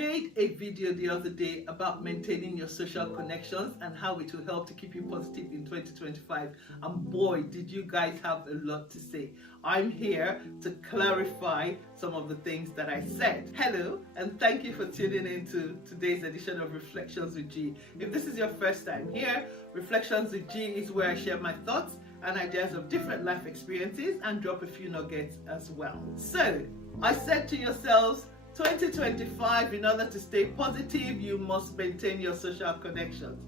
made a video the other day about maintaining your social connections and how it will help to keep you positive in 2025, and boy did you guys have a lot to say. I'm here to clarify some of the things that I said. Hello, and thank you for tuning in to today's edition of Reflections with G. If this is your first time here, Reflections with G is where I share my thoughts and ideas of different life experiences and drop a few nuggets as well. So I said to yourselves, 2025, in order to stay positive, you must maintain your social connections.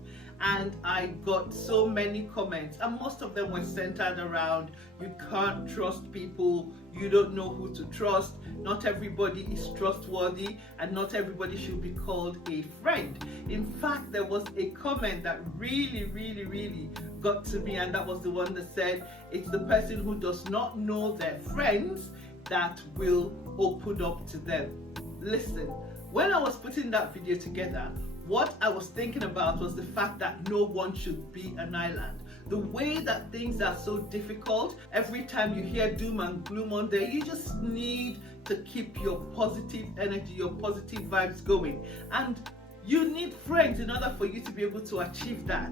And I got so many comments, and most of them were centered around you can't trust people, you don't know who to trust, not everybody is trustworthy, and not everybody should be called a friend. In fact, there was a comment that really got to me, and that was the one that said it's the person who does not know their friends that will open up to them. Listen, when I was putting that video together, what I was thinking about was the fact that no one should be an island. The way that things are so difficult, every time you hear doom and gloom on there, you just need to keep your positive energy, your positive vibes going. And you need friends in order for you to be able to achieve that.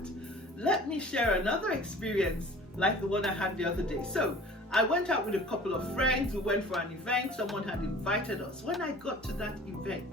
Let me share another experience like the one I had the other day. So I went out with a couple of friends. We went for an event. Someone had invited us. When I got to that event,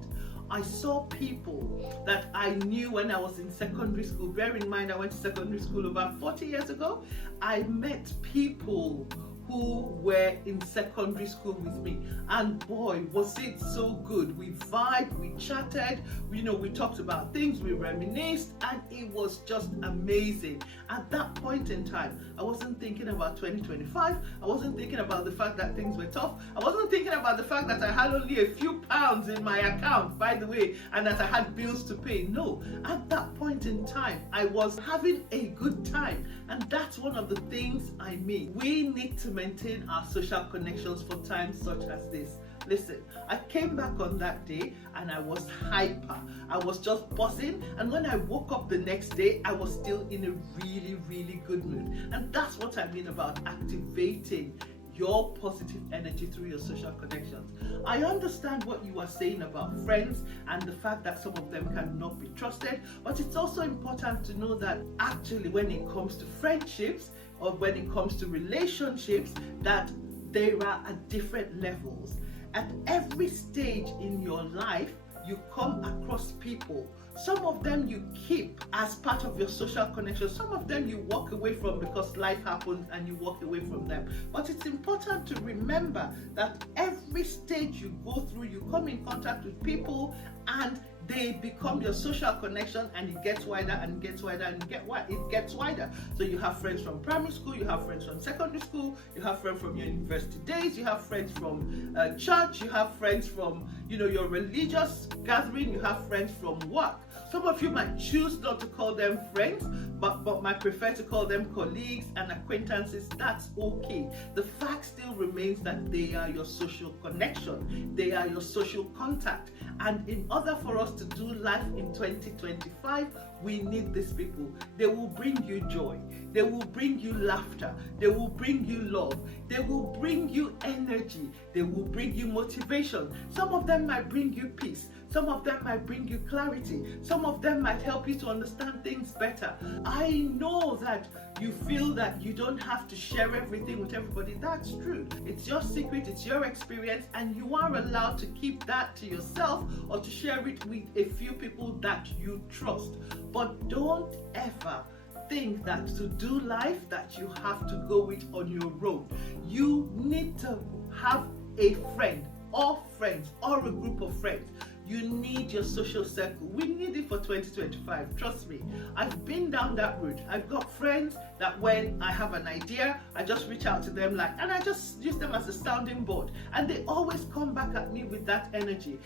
I saw people that I knew when I was in secondary school. Bear in mind, I went to secondary school about 40 years ago. I met people who were in secondary school with me, and boy was it so good. We vibed, we chatted, we talked about things, we reminisced, and it was just amazing. At that point in time, I wasn't thinking about 2025. I wasn't thinking about the fact that things were tough. I wasn't thinking about the fact that I had only a few pounds in my account, by the way, and that I had bills to pay. No, at that point in time, I was having a good time, and that's one of the things I mean. We need to maintain our social connections for times such as this. Listen, I came back on that day and I was hyper. I was just buzzing, and when I woke up the next day, I was still in a really good mood. And that's what I mean about activating your positive energy through your social connections. I understand what you are saying about friends and the fact that some of them cannot be trusted, but it's also important to know that actually when it comes to friendships or when it comes to relationships, that there are at different levels. At every stage in your life, you come across people. Some of them you keep as part of your social connection. Some of them you walk away from because life happens and you walk away from them. But it's important to remember that every stage you go through, you come in contact with people and they become your social connection, and it gets wider and it gets wider and it gets wider. So you have friends from primary school, you have friends from secondary school, you have friends from your university days, you have friends from church, you have friends from your religious gathering, you have friends from work. Some of you might choose not to call them friends, but might prefer to call them colleagues and acquaintances. That's okay. The fact still remains that they are your social connection. They are your social contact. And in order for us to do life in 2025, we need these people. They will bring you joy. They will bring you laughter. They will bring you love. They will bring you energy. They will bring you motivation. Some of them might bring you peace. Some of them might bring you clarity. Some of them might help you to understand things better. I know that you feel that you don't have to share everything with everybody. That's true. It's your secret, it's your experience, and you are allowed to keep that to yourself or to share it with a few people that you trust. But don't ever think that to do life that you have to go it on your own. You need to have a friend or friends or a group of friends. You need your social circle. We need it for 2025. Trust me. I've been down that route. I've got friends that when I have an idea, I just reach out to them and I just use them as a sounding board. And they always come back at me with that energy.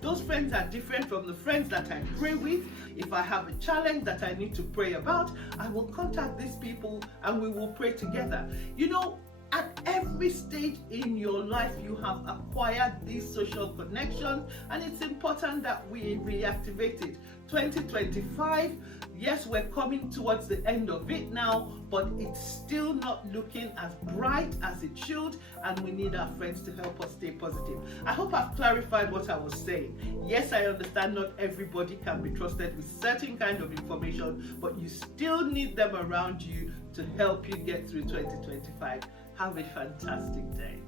Those friends are different from the friends that I pray with. If I have a challenge that I need to pray about, I will contact these people and we will pray together. At every stage in your life, you have acquired these social connections, and it's important that we reactivate it. 2025, yes, we're coming towards the end of it now, but it's still not looking as bright as it should, and we need our friends to help us stay positive. I hope I've clarified what I was saying. Yes, I understand not everybody can be trusted with certain kind of information, but you still need them around you to help you get through 2025. Have a fantastic day.